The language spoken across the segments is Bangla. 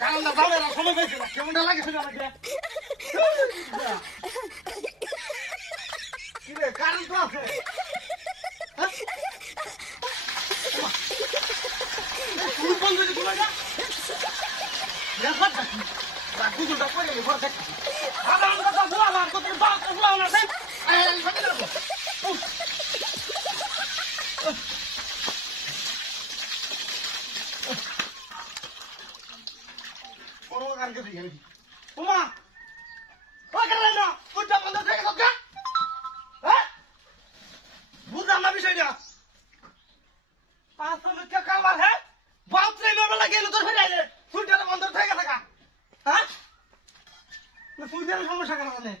কারণটা ভালো না সময় পেয়েছে না কেমনটা লাগে শুনে আমাকে কি রে কারণ তো আছে তুই বন্ধু যদি বলে যা দেখো গুগলটা করে নি ঘর দেখি আবার আমরা তো ভুলা মার তো বাপ তো ভুলা না দেখ এই ফাটি দাও ওর গান কে দিই ওমা ও করে না ওটা বন্ধ থেকে সব যা হ্যাঁ বুঝলাম না বিষয়টা 500 টাকা কালবার হ্যাঁ বাপ রে মেলা গেল তো ফেরে আইলে ফুটটা বন্ধ থেকে থাকা হ্যাঁ না ফুটের সমস্যা কেন মানে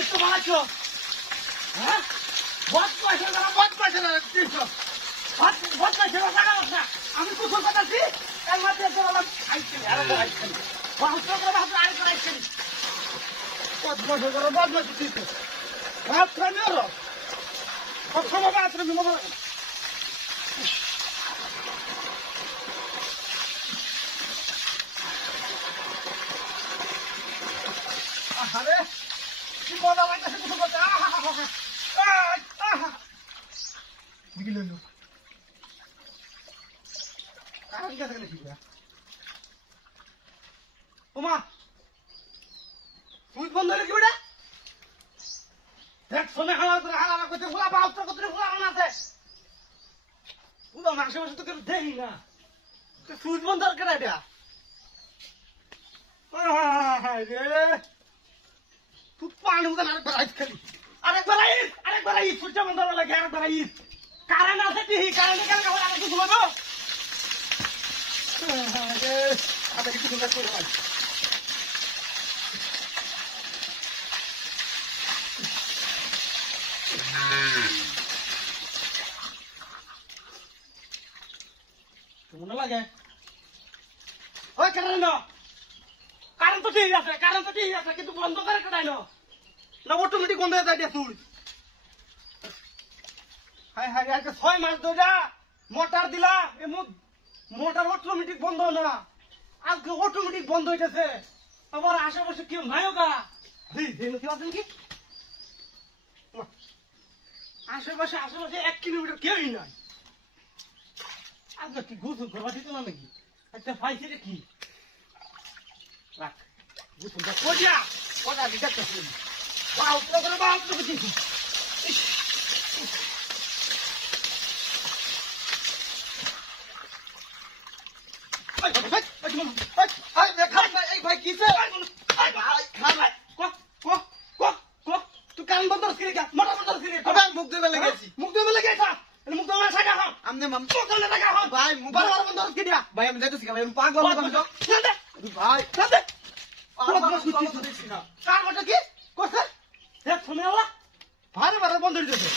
একটু বাঁচো হ্যাঁ বট পয়সা না কিছু বট পয়সা না টাকা না আমি কুসুর কথা আছি এর মধ্যে তো আমরা খাইছি আর খাইছি বহুত করে ভাত আই করাইছি কত বছর করে বদমাইছি দিতে ভাত খানে রো কত সময় বাথরুমে মনে আরে কি মজা লাগতেছে কিছু করতে দিলে নো কারণ কি আছে কি ওমা তুই বন্ধ রে কি বেটা দেখ সোনে হালা করতে ফুলা বাউত্র করতে ফুলা না আছে উদা মাসে মাসে তো কেউ দেখি না তুই বন্ধ করে এটা রে তুই পানি উদা আরেকবার আইস খালি আরেকবার আইস সূর্য বন্ধ লাগে আরেকবার আইস কারণ আছে টিহি কারণে কেন কেন আরেকটু ঘুমাবো আরে কিছু সুন্দর করে ভাই মনে লাগে ওই কারণ তো ঠিক আছে কিন্তু বন্ধ করে কেটাই না অটোমেটিক বন্ধ হয়ে যায় তুই হাই হাই আজকে 6 মাস ধরে মোটর দিলা মোটর অটোমেটিক বন্ধ না আজকে অটোমেটিক বন্ধ হইতেছে আমার আশেপাশে কেউ নাই গা কি আছেন কি আশেপাশে 1 কিলোমিটার কেউই নাই আজকে কি গোসল করবা দিত না নাকি একটা পাইছে রে কি রাখ গোসলটা কোজা দিতে কইছি বাউ তো কিছু ভাই কিসে তুই কান বন্ধ করে মোটা বন্ধ করে মুখ ধুবে লেগেছি মুখ ধুবে লেগেছা মুখ ধুবে সাকা খাও আমনে মাম মুখ ধুবে টাকা খাও ভাই মোবাইল বন্ধ করে দিয়া ভাই আমি যাইতেছি ভাই আমি পাগল ভাই কান্দে আর বন্ধ করতেছি না কার কথা কি কইছে দেখ শুনে আল্লাহ ভারে ভারে বন্ধ হয়ে যাবে